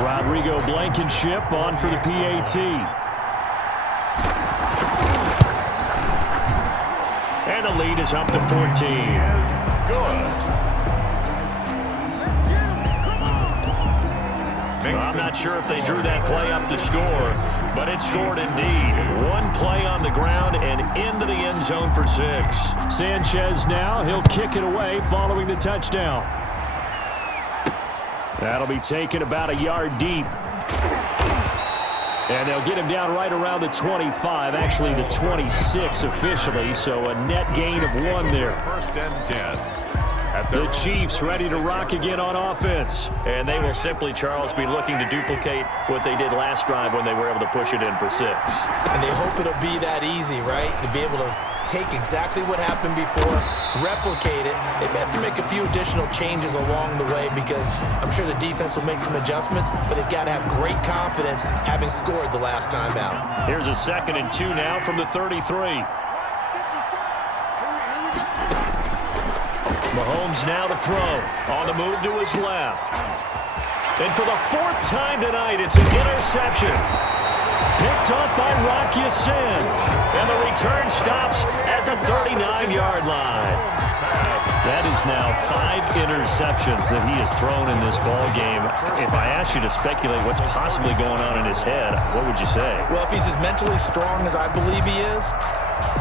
Rodrigo Blankenship on for the PAT. And the lead is up to 14. Good. I'm not sure if they drew that play up to score, but it scored indeed. One play on the ground and into the end zone for 6. Sanchez now, he'll kick it away following the touchdown. That'll be taken about a yard deep. And they'll get him down right around the 25, actually the 26 officially, so a net gain of 1 there. First and 10. The Chiefs ready to rock again on offense. And they will simply, Charles, be looking to duplicate what they did last drive when they were able to push it in for 6. And they hope it'll be that easy, right? To be able to take exactly what happened before, replicate it. They may have to make a few additional changes along the way because I'm sure the defense will make some adjustments, but they've got to have great confidence having scored the last time out. Here's a 2nd and 2 now from the 33. Mahomes now to throw. On the move to his left. And for the 4th time tonight, it's an interception. Picked up by Rocky Sin. And the return stops at the 39-yard line. That is now 5 interceptions that he has thrown in this ball game. If I asked you to speculate what's possibly going on in his head, what would you say? Well, if he's as mentally strong as I believe he is,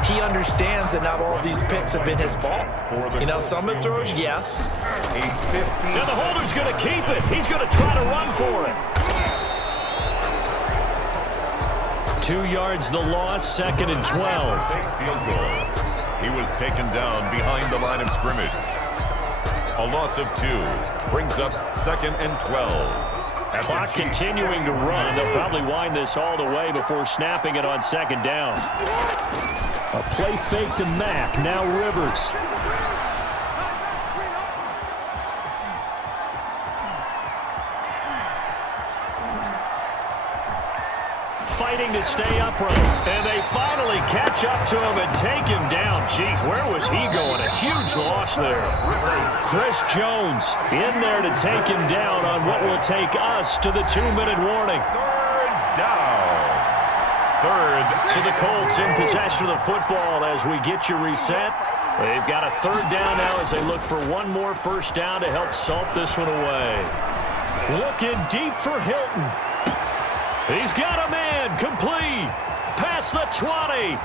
he understands that not all of these picks have been his fault. You know, some of the throws, yes. Now the holder's going to keep it. He's going to try to run for it. 2 yards the loss, 2nd and 12. Field goal. He was taken down behind the line of scrimmage. A loss of 2 brings up 2nd and 12. Clock continuing to run. They'll probably wind this all the way before snapping it on 2nd down. A play fake to Mack. Now Rivers. Fighting to stay upright. And they finally catch up to him and take him down. Jeez, where was he going? A huge loss there. Chris Jones in there to take him down on what will take us to the 2-minute warning. 3rd down. 3rd. So the Colts in possession of the football as we get you reset. They've got a 3rd down now as they look for one more 1st down to help salt this one away. Looking deep for Hilton. He's got a man complete. Past the 20.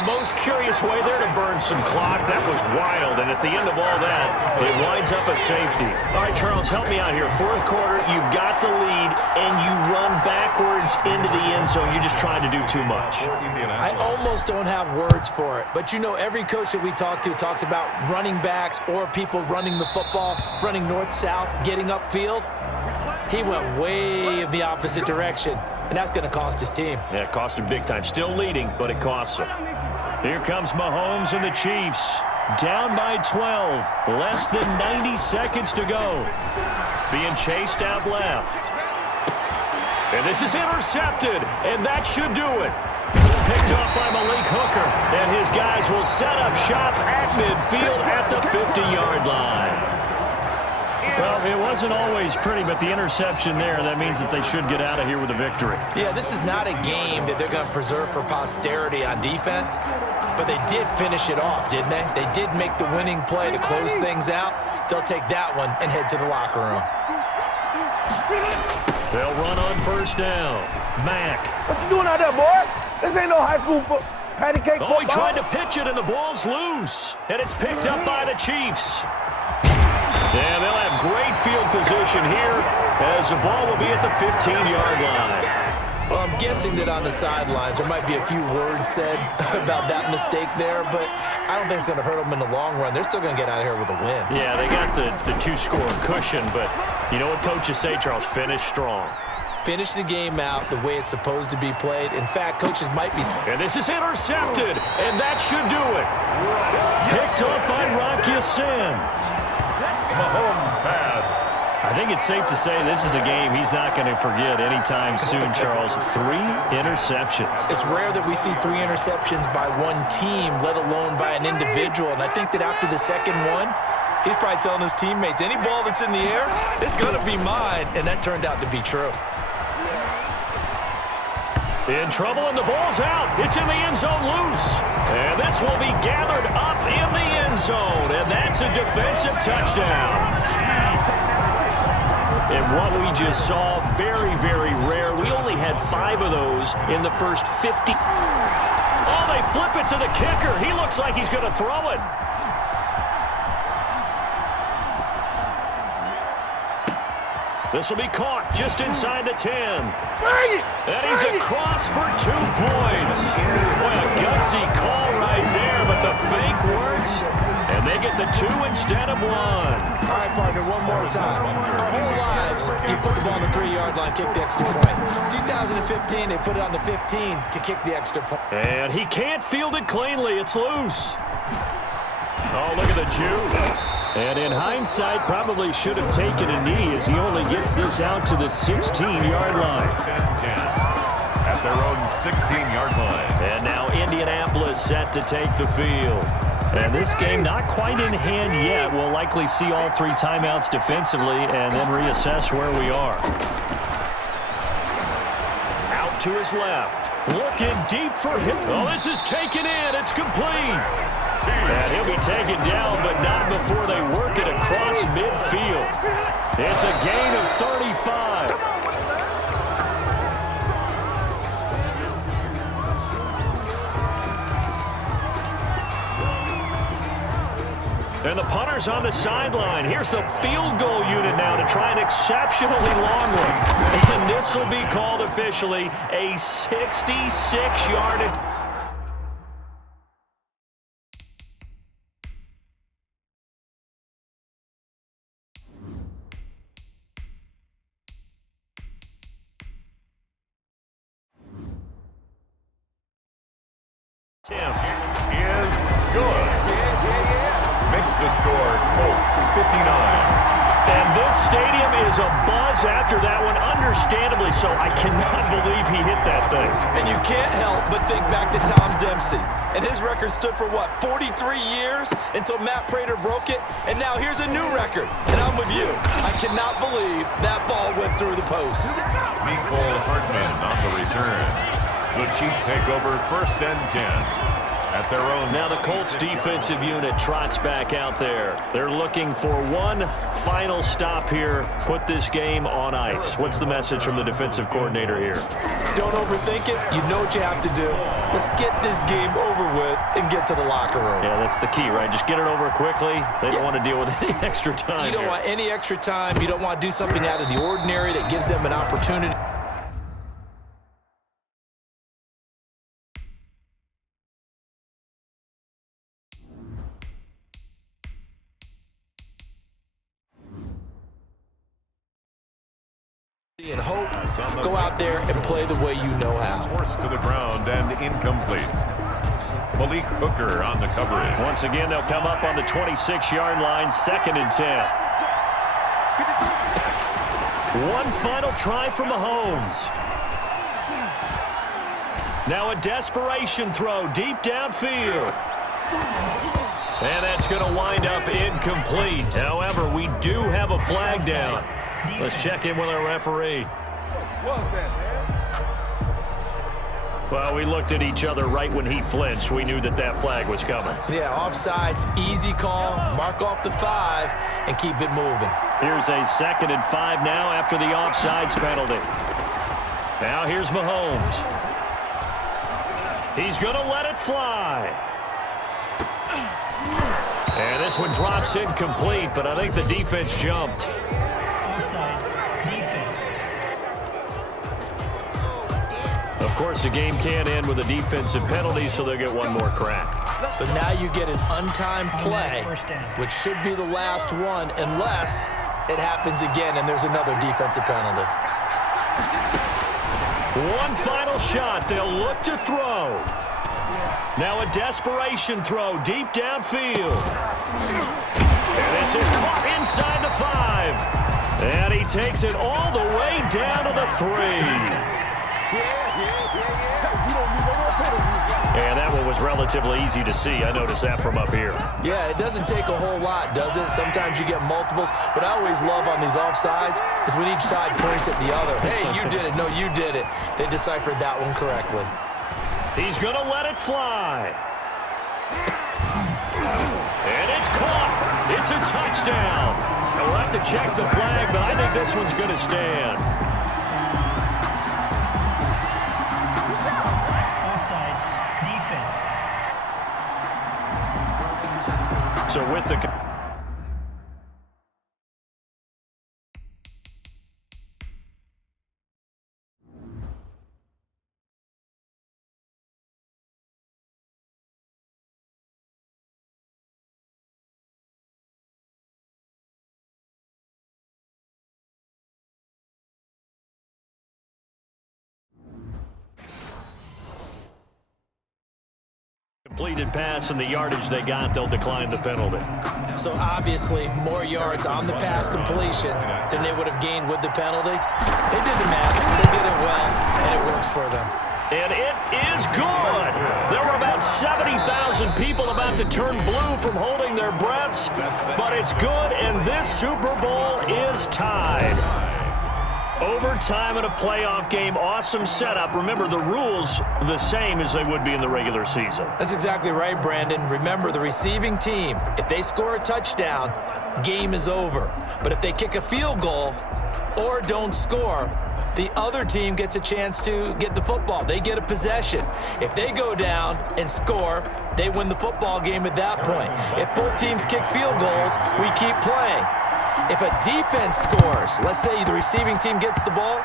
Most curious way there to burn some clock. That was wild, and at the end of all that, it winds up a safety. All right, Charles, help me out here. 4th quarter, you've got the lead, and you run backwards into the end zone. You're just trying to do too much. I almost don't have words for it, but you know, every coach that we talk to talks about running backs or people running the football, running north-south, getting upfield. He went way in the opposite direction, and that's going to cost his team. Yeah, it cost him big time. Still leading, but it costs him. Here comes Mahomes and the Chiefs. Down by 12. Less than 90 seconds to go. Being chased out left. And this is intercepted, and that should do it. Picked off by Malik Hooker, and his guys will set up shop at midfield at the 50-yard line. Well, it wasn't always pretty, but the interception there, that means that they should get out of here with a victory. Yeah, this is not a game that they're going to preserve for posterity on defense, but they did finish it off, didn't they? They did make the winning play to close things out. They'll take that one and head to the locker room. They'll run on 1st down. Mack. What you doing out there, boy? This ain't no high school patty cake football. Oh, he tried to pitch it, and the ball's loose. And it's picked up by the Chiefs. Yeah, they'll have great field position here as the ball will be at the 15-yard line. Well, I'm guessing that on the sidelines there might be a few words said about that mistake there, but I don't think it's going to hurt them in the long run. They're still going to get out of here with a win. Yeah, they got the 2-score cushion, but you know what coaches say, Charles? Finish strong. Finish the game out the way it's supposed to be played. In fact, coaches might be... And this is intercepted, and that should do it. Picked up by Rocky Sin. Mahomes pass I think it's safe to say this is a game he's not going to forget anytime soon, Charles. 3 interceptions. It's rare that we see 3 interceptions by one team, let alone by an individual. And I think that after the second one, he's probably telling his teammates, any ball that's in the air, it's going to be mine. And that turned out to be true. In trouble, and the ball's out. It's in the end zone loose. And this will be gathered up in the end zone. And that's a defensive touchdown. And what we just saw, very, very rare. We only had 5 of those in the first 50. Oh, they flip it to the kicker. He looks like he's going to throw it. This will be caught just inside the 10. And he's across for 2 points. Boy, a gutsy call right there, but the fake works. And they get the 2 instead of 1. All right, partner, one more time. Our whole lives, you put the ball on the 3-yard line, kick the extra point. 2015, they put it on the 15 to kick the extra point. And he can't field it cleanly. It's loose. Oh, look at the Jew. And in hindsight, probably should have taken a knee as he only gets this out to the 16-yard line. At their own 16-yard line. And now Indianapolis set to take the field. And this game not quite in hand yet. We'll likely see all 3 timeouts defensively and then reassess where we are. Out to his left. Looking deep for him. Oh, this is taken in. It's complete. And he'll be taken down, but not before they work it across midfield. It's a gain of 35. And the punter's on the sideline. Here's the field goal unit now to try an exceptionally long one. And this will be called officially a 66-yard. Tim is good. Makes the score Colts 59. And this stadium is abuzz after that one, understandably so. I cannot believe he hit that thing. And you can't help but think back to Tom Dempsey. And his record stood for, what, 43 years until Matt Prater broke it? And now here's a new record. And I'm with you. I cannot believe that ball went through the post. Nicole Hartman on the return. The Chiefs take over 1st and 10. At their own. Now the Colts defensive unit trots back out there. They're looking for one final stop here, put this game on ice. What's the message from the defensive coordinator here? Don't overthink it. You know what you have to do. Let's get this game over with and get to the locker room. Yeah, that's the key, right? Just get it over quickly. They don't want to deal with any extra time. You don't want any extra time. You don't want to do something out of the ordinary that gives them an opportunity. And hope, go out there and play the way you know how. Forced to the ground and incomplete. Malik Hooker on the coverage. Once again, they'll come up on the 26-yard line, 2nd and 10. One final try for Mahomes. Now a desperation throw deep downfield. And that's going to wind up incomplete. However, we do have a flag down. Let's check in with our referee. What was that, man? Well, we looked at each other right when he flinched. We knew that that flag was coming. Yeah, offsides, easy call, mark off the 5, and keep it moving. Here's a 2nd and 5 now after the offsides penalty. Now here's Mahomes. He's going to let it fly. And this one drops incomplete, but I think the defense jumped. Offside, defense. Of course, the game can't end with a defensive penalty, so they'll get one more crack. So now you get an untimed play, which should be the last one, unless it happens again and there's another defensive penalty. One final shot. They'll look to throw. Now a desperation throw deep downfield. And this is caught inside the 5. takes it all the way down to the 3. And that one was relatively easy to see. I noticed that from up here. Yeah, it doesn't take a whole lot, does it? Sometimes you get multiples. What I always love on these offsides is when each side points at the other. Hey, you did it. No, you did it. They deciphered that one correctly. He's going to let it fly. And it's caught. It's a touchdown. And we'll have to check the flag, but I think this one's going to stand. Offside. Defense. So with the... completed pass and the yardage they got, they'll decline the penalty. So obviously more yards on the pass completion than they would have gained with the penalty. They did the math. They did it well, and it works for them. And it is good. There were about 70,000 people about to turn blue from holding their breaths, but it's good, and this Super Bowl is tied. Overtime in a playoff game, awesome setup. Remember, the rules the same as they would be in the regular season. That's exactly right, Brandon. Remember, the receiving team, if they score a touchdown, game is over. But if they kick a field goal or don't score, the other team gets a chance to get the football. They get a possession. If they go down and score, they win the football game at that point. If both teams kick field goals, we keep playing. If a defense scores, let's say the receiving team gets the ball,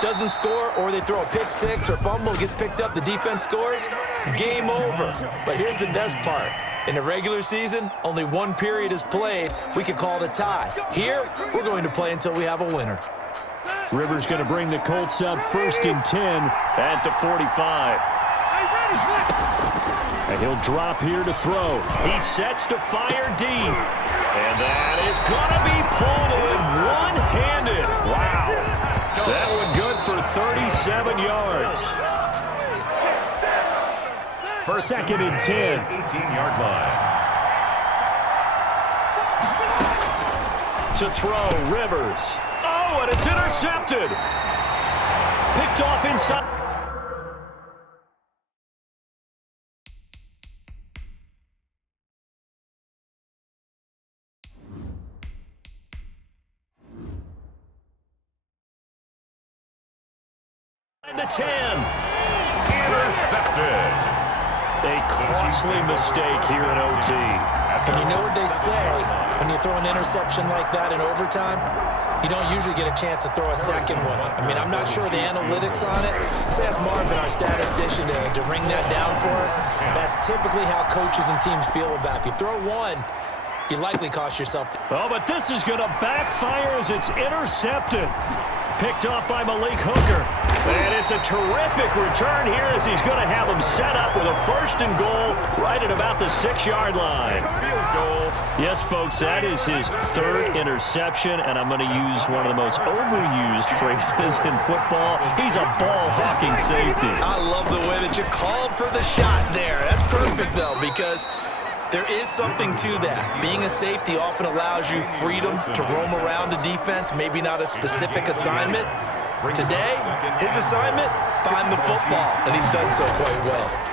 doesn't score, or they throw a pick six or fumble, gets picked up, the defense scores, game over. But here's the best part. In the regular season, only one period is played. We could call it a tie. Here, we're going to play until we have a winner. Rivers going to bring the Colts up 1st and 10 at the 45. And he'll drop here to throw. He sets to fire deep. And that is going to be pulled in one-handed. Wow. That one good for 37 yards. 2nd and 10. 18-yard line. To throw, Rivers. Oh, and it's intercepted. Picked off inside. The 10. Intercepted. A costly mistake here in OT. And you know what they say, when you throw an interception like that in overtime, you don't usually get a chance to throw a second one. I mean, I'm not sure the analytics on it. Let's ask Marvin, our statistician, to ring that down for us. That's typically how coaches and teams feel about it. If you throw one, you likely cost yourself. Oh, but this is going to backfire as it's intercepted. Picked off by Malik Hooker. And it's a terrific return here as he's going to have him set up with a 1st and goal right at about the 6-yard line. Field goal. Yes, folks, that is his 3rd interception, and I'm going to use one of the most overused phrases in football. He's a ball-hawking safety. I love the way that you called for the shot there. That's perfect, though, because there is something to that. Being a safety often allows you freedom to roam around a defense, maybe not a specific assignment. Today, his assignment, find the football, and he's done so quite well.